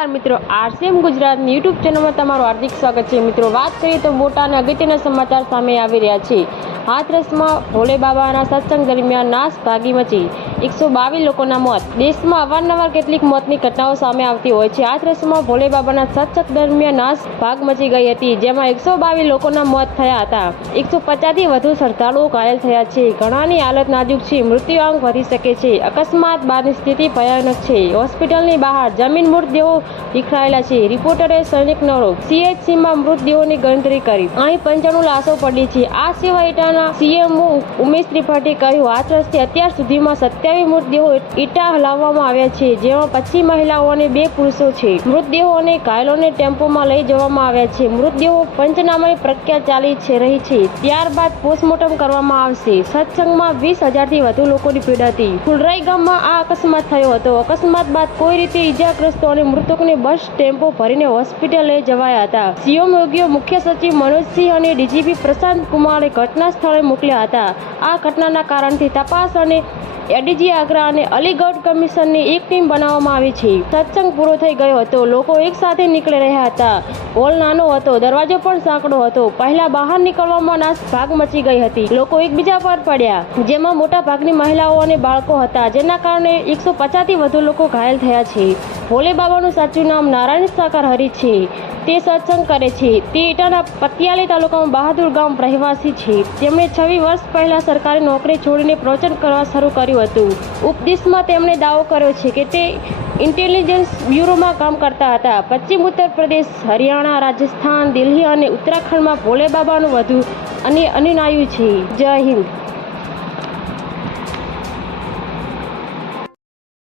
મિત્રો આરસીએમ ગુજરાતની યુટ્યુબ ચેનલમાં તમારું હાર્દિક સ્વાગત છે। મિત્રો વાત કરીએ તો મોટા અને અગત્યના સમાચાર સામે આવી રહ્યા છે। હાથરસમાં ભોલે બાબાના સત્સંગ દરમિયાન નાસભાગી મચી, 122 લોકોના મોત। દેશમાં અવારનવાર કેટલીક મોતની ઘટનાઓ સામે આવતી હોય છે। હાથરસમાં ભોલે બાબાના સત્સંગ દરમિયાન નાસભાગ મચી ગઈ હતી, જેમાં 122 લોકોના મોત થયા હતા। 150થી વધુ શ્રદ્ધાળુઓ ઘાયલ થયા છે। ઘણાની હાલત નાજુક છે, મૃત્યુઆંક વધી શકે છે। અકસ્માત બાદની સ્થિતિ ભયાનક છે। હોસ્પિટલની બહાર જમીન મૃતદેહો વિખરાયેલા છે। રિપોર્ટરે સૈનિક નરો સીએચસીમાં મૃતદેહોની ગણતરી કરી, અહીં 95 લાશો પડી છે। આ સિવાય ઇટાના સીએમઓ ઉમેશ ત્રિપાઠીએ કહ્યું, હાથરસથી અત્યાર સુધીમાં 27 મૃતદેહો ઇટા લાવવામાં આવ્યા છે, જેમાં 25 મહિલાઓ અને 2 પુરુષો છે। મૃતદેહો અને ઘાયલોને ટેમ્પોમાં લઈ જવામાં આવ્યા છે। મૃતદેહો પંચનામાની પ્રક્રિયા ચાલી રહી છે, ત્યારબાદ પોસ્ટમોર્ટમ કરવામાં આવશે। સત્સંગમાં 20,000થી વધુ લોકોની ભીડ હતી। ફુલરાઈ ગામમાં આ અકસ્માત થયો હતો। અકસ્માત બાદ કોઈ રીતે ઇજાગ્રસ્તો અને મૃતકોને બસ ટેમ્પો ભરીને હોસ્પિટલ લઈ જવાયા હતા। સીએમ યોગીઓ, મુખ્ય સચિવ મનોજસિંહ અને ડીજીપી પ્રશાંત કુમારે ઘટના સ્થળે મોકલ્યા હતા। આ ઘટનાના કારણથી તપાસ અને એડીજી આગ્રા અને અલીગઢ કમિશનની એક ટીમ બનાવવામાં આવી છે। સત્સંગ પૂરો થઈ ગયો હતો, લોકો એક સાથે નીકળી રહ્યા હતા। હોલ નાનો હતો, દરવાજો પણ સાંકડો હતો। પહેલા બહાર નીકળવામાં નાસભાગ મચી ગઈ હતી। લોકો એકબીજા પર પડ્યા, જેમાં મોટા ભાગની મહિલાઓ અને બાળકો હતા, જેના કારણે 150થી વધુ લોકો ઘાયલ થયા છે। ભોલે બાબાનું સાચું નામ નારાયણ સાકાર હરિ છે। તે સત્સંગ કરે છે। તે ઇટાના પતિયાલી તાલુકામાં બહાદુર ગામ રહેવાસી છે। તેમણે 26 વર્ષ પહેલા સરકારી નોકરી છોડીને પ્રવચન કરવા શરૂ કર્યું હતું। ઉપદેશમાં તેમણે દાવો કર્યો છે કે તે ઇન્ટેલિજન્સ બ્યુરોમાં કામ કરતા હતા। પશ્ચિમ ઉત્તર પ્રદેશ, હરિયાણા, રાજસ્થાન, દિલ્હી અને ઉત્તરાખંડમાં ભોલે બાબાનું વધુ અને અનુયાયીઓ છે। જય હિન્દ।